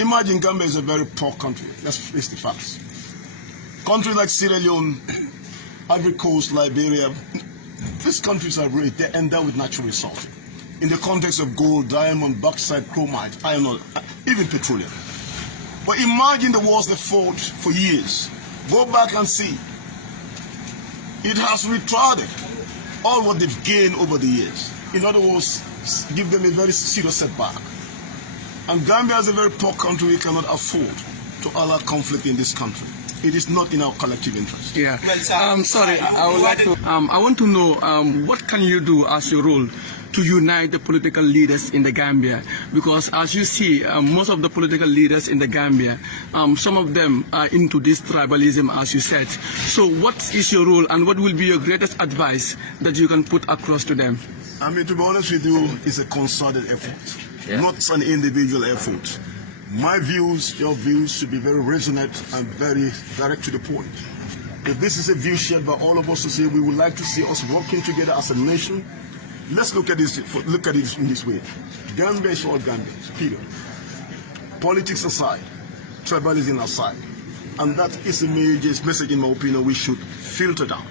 Imagine Gambia is a very poor country. Let's face the facts. Countries like Sierra Leone, Ivory Coast, Liberia, these countries are really, they're endowed with natural resources. In the context of gold, diamond, bauxite, chromite, iron ore, even petroleum. But imagine the wars they fought for years. Go back and see. It has retarded all what they've gained over the years. In other words, give them a very serious setback. And Gambia is a very poor country. We cannot afford to allow conflict in this country. It is not in our collective interest. Yeah. Sorry, I would like to. I want to know what can you do as your role to unite the political leaders in the Gambia? Because as you see, most of the political leaders in the Gambia, some of them are into this tribalism, as you said. So, what is your role, and what will be your greatest advice that you can put across to them? I mean, to be honest with you, it's a concerted effort, not an individual effort. My views, your views should be very resonant and very direct to the point. If this is a view shared by all of us to say we would like to see us working together as a nation, let's look at this. Look at it in this way: Gambia is all Gambians. Period. Politics aside, tribalism aside, and that is a major message, in my opinion, we should filter down.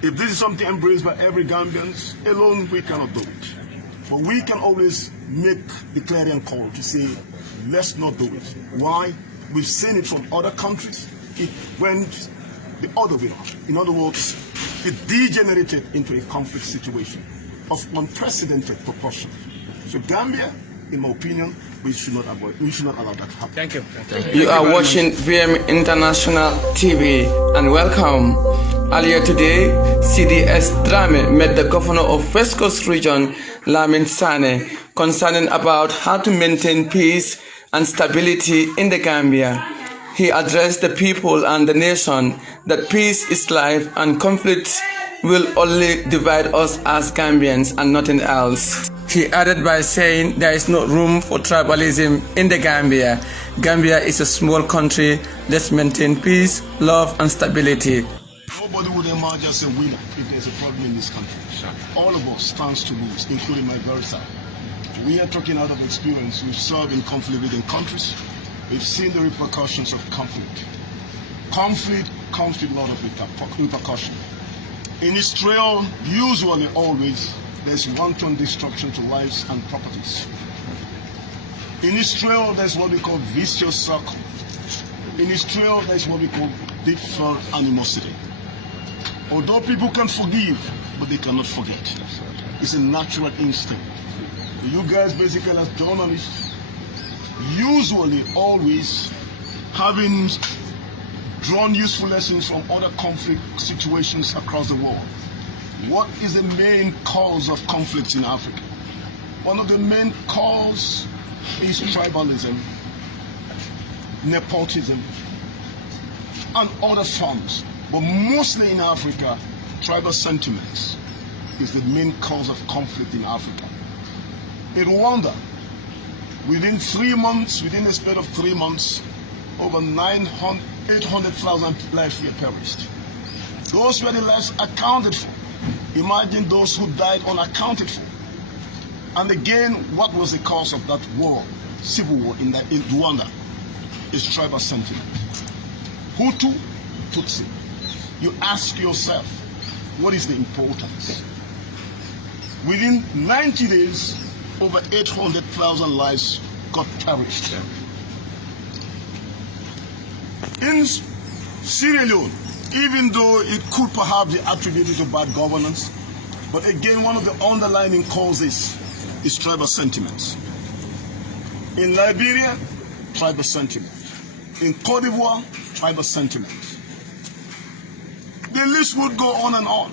If this is something embraced by every Gambian, alone we cannot do it. But we can always make the clarion call to say, let's not do it. Why? We've seen it from other countries. It went the other way. In other words, it degenerated into a conflict situation of unprecedented proportion. So Gambia, in my opinion, we should not allow that to happen. Thank you. You are watching VM International TV, and welcome. Earlier today, CDS Drame met the governor of West Coast Region, Lamin Sane, concerning about how to maintain peace and stability in the Gambia. He addressed the people and the nation that peace is life and conflict will only divide us as Gambians and nothing else. He added by saying there is no room for tribalism in the Gambia. Gambia is a small country. Let's maintain peace, love and stability. Nobody would emerge as a winner if there's a problem in this country. All of us stands to lose, including my very side. We are talking out of experience. We've served in conflict-ridden countries. We've seen the repercussions of conflict. Conflict comes with a lot of repercussion. In Israel, usually always, there's wanton destruction to lives and properties. In Israel, there's what we call vicious circle. In Israel, there's what we call deep-felt animosity. Although people can forgive, but they cannot forget. It's a natural instinct. You guys basically as journalists, usually always having drawn useful lessons from other conflict situations across the world. What is the main cause of conflicts in Africa? One of the main causes is tribalism, nepotism, and other forms. But mostly in Africa, tribal sentiments is the main cause of conflict in Africa. In Rwanda, within 3 months, within the span of 3 months, over 800,000 lives were perished. Those were the lives accounted for. Imagine those who died unaccounted for. And again, what was the cause of that war, civil war in Rwanda? Is tribal sentiment. Hutu, Tutsi. You ask yourself, what is the importance? Within 90 days, over 800,000 lives got perished. In Sierra Leone, even though it could perhaps be attributed to bad governance, but again, one of the underlying causes is tribal sentiments. In Liberia, tribal sentiments. In Cote d'Ivoire, tribal sentiments. The list would go on and on.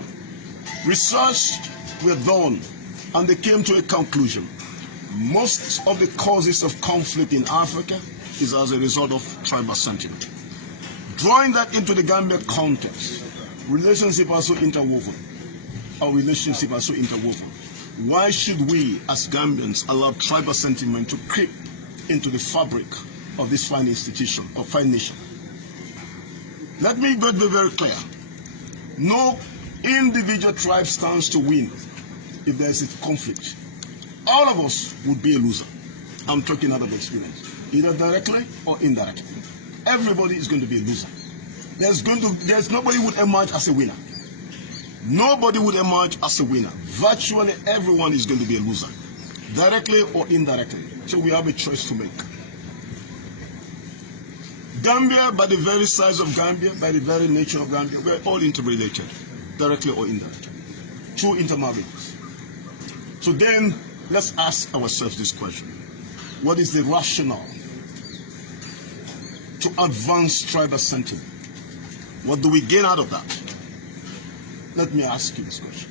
Research were done, and they came to a conclusion. Most of the causes of conflict in Africa is as a result of tribal sentiment. Drawing that into the Gambia context, relationships are so interwoven. Our relationships are so interwoven. Why should we, as Gambians, allow tribal sentiment to creep into the fabric of this fine institution, or fine nation? Let me be very clear. No individual tribe stands to win if there is a conflict. All of us would be a loser. I'm talking out of experience. either directly or indirectly. Everybody is going to be a loser. There's nobody would emerge as a winner. Nobody would emerge as a winner. Virtually everyone is going to be a loser, directly or indirectly. So we have a choice to make. Gambia, by the very size of Gambia, by the very nature of Gambia, we're all interrelated, directly or indirectly, through intermarriages. So then, let's ask ourselves this question. What is the rationale to advance tribal sentiment? What do we gain out of that? Let me ask you this question.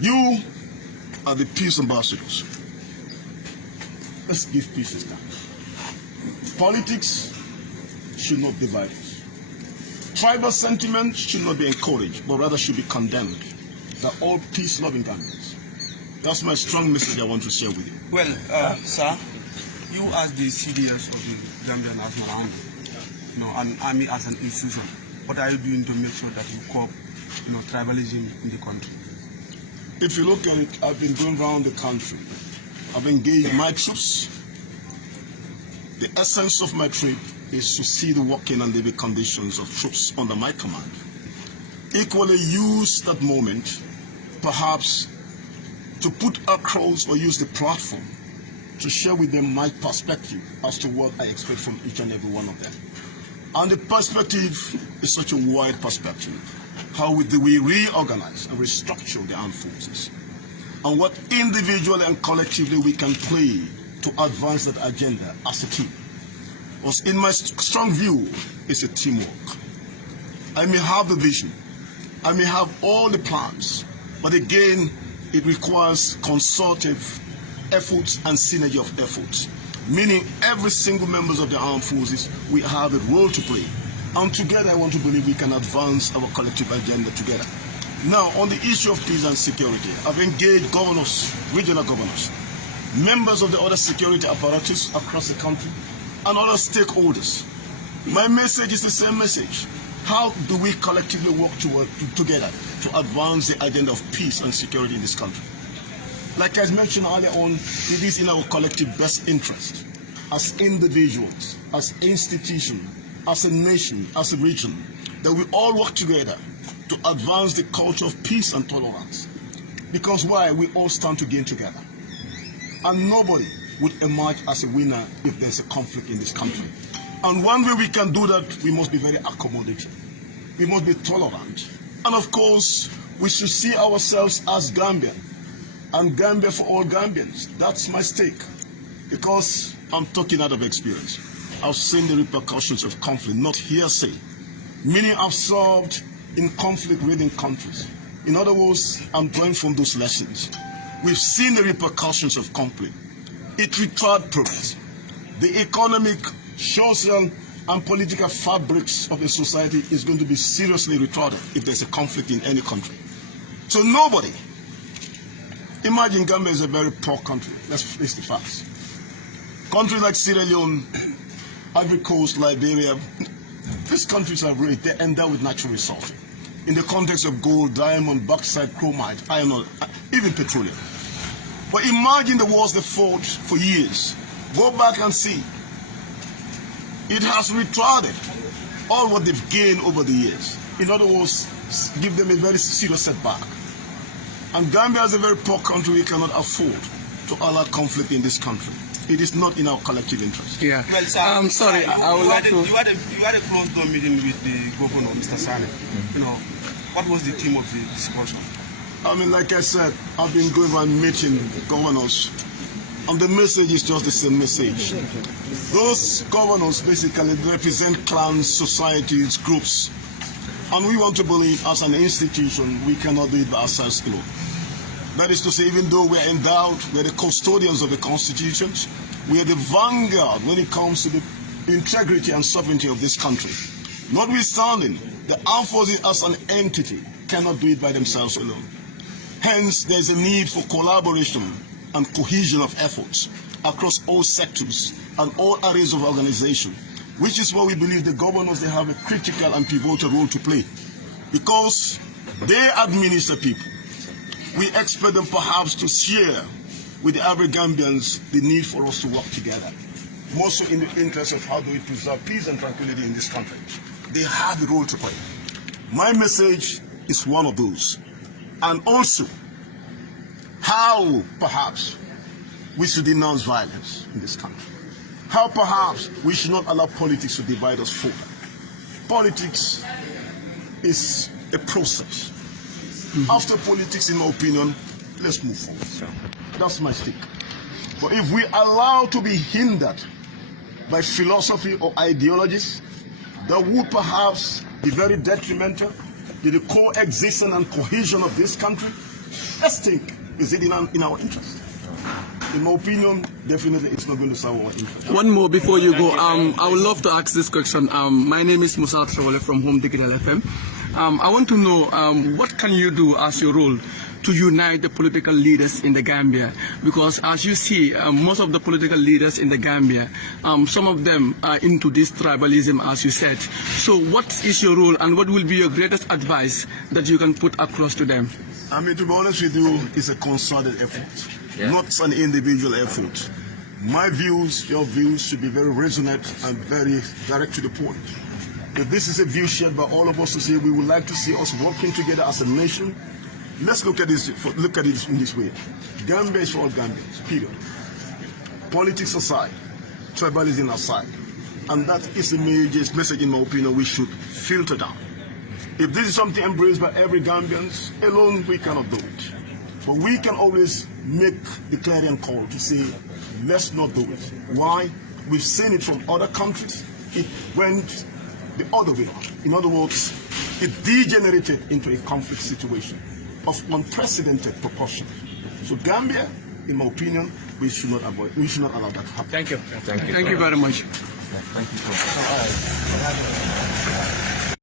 You are the peace ambassadors. Let's give peace a start. Politics should not divide us. Tribal sentiment should not be encouraged, but rather should be condemned. They're all peace-loving Gambians. That's my strong message I want to share with you. Well, sir, you as the CDS of the Gambia National Army, and army as an institution, what are you doing to make sure that you curb, tribalism in the country? If you look at it, I've been going around the country. I've engaged my troops. The essence of my trip is to see the working and living conditions of troops under my command. Equally use that moment, perhaps, to put across or use the platform to share with them my perspective as to what I expect from each and every one of them. And the perspective is such a wide perspective. How do we reorganize and restructure the armed forces? And what individually and collectively we can play to advance that agenda as a team. Because in my strong view, it's a teamwork. I may have the vision, I may have all the plans, but again, it requires consultative efforts and synergy of efforts. Meaning every single members of the armed forces, we have a role to play. And together I want to believe we can advance our collective agenda together. Now, on the issue of peace and security, I've engaged governors, regional governors, members of the other security apparatus across the country, and other stakeholders. My message is the same message. How do we collectively work together to advance the agenda of peace and security in this country? Like I mentioned earlier on, it is in our collective best interest, as individuals, as institutions, as a nation, as a region, that we all work together to advance the culture of peace and tolerance. Because why? We all stand to gain together. And nobody would emerge as a winner if there's a conflict in this country. And one way we can do that, we must be very accommodating. We must be tolerant. And of course, we should see ourselves as Gambian. And Gambia for all Gambians. That's my stake. Because I'm talking out of experience. I've seen the repercussions of conflict, not hearsay. Meaning I've served in conflict-ridden countries. In other words, I'm drawing from those lessons. We've seen the repercussions of conflict. It retards progress. The economic, social, and political fabrics of a society is going to be seriously retarded if there's a conflict in any country. So nobody, imagine Gambia is a very poor country. Let's face the facts. Countries like Sierra Leone, Ivory Coast, Liberia, these countries are rich. They're endowed with natural resources. In the context of gold, diamond, bauxite, chromite, iron ore, even petroleum. But imagine the wars they fought for years. Go back and see. It has retarded all what they've gained over the years. In other words, give them a very serious setback. And Gambia is a very poor country. We cannot afford to allow conflict in this country. It is not in our collective interest. Yeah. Well, sir, I'm sorry. I would like to. You had a closed-door meeting with the governor, Mr. Sane. What was the theme of the discussion? I mean, like I said, I've been going around meeting governors, and the message is just the same message. Those governors basically represent clans, societies, groups, and we want to believe as an institution we cannot do it by ourselves alone. That is to say, even though we're endowed, we're the custodians of the constitutions, we are the vanguard when it comes to the integrity and sovereignty of this country. Notwithstanding, the armed forces as an entity cannot do it by themselves alone. Hence, there's a need for collaboration and cohesion of efforts across all sectors and all areas of organization, which is why we believe the governors, they have a critical and pivotal role to play. Because they administer people. We expect them perhaps to share with the average Gambians the need for us to work together. more so in the interest of how do we preserve peace and tranquility in this country. They have a role to play. My message is one of those. And also, how perhaps we should denounce violence in this country. How perhaps we should not allow politics to divide us further. Politics is a process. After politics, in my opinion, let's move forward. That's my stick. But if we allow to be hindered by philosophy or ideologies, that would perhaps be very detrimental to the coexistence and cohesion of this country, let's think, is it in our interest? In my opinion, definitely it's not going to serve our interest. One more before you go. I would love to ask this question. My name is Musa Trawale from Home Digital FM. I want to know what can you do as your role to unite the political leaders in the Gambia? Because as you see, most of the political leaders in the Gambia, some of them are into this tribalism, as you said. So what is your role and what will be your greatest advice that you can put across to them? I mean, to be honest with you, it's a concerted effort, not an individual effort. My views, your views should be very resonant and very direct to the point. If this is a view shared by all of us to say we would like to see us working together as a nation, let's look at this. Look at it in this way: Gambia is for all Gambians. Period. Politics aside, tribalism aside, and that is the major message, in my opinion, we should filter down. If this is something embraced by every Gambian, alone we cannot do it. But we can always make the clarion call to say, let's not do it. Why? We've seen it from other countries. It went the other way. In other words, it degenerated into a conflict situation of unprecedented proportions. So Gambia, in my opinion, we should not allow that to happen. Thank you. Thank you very much. Thank you.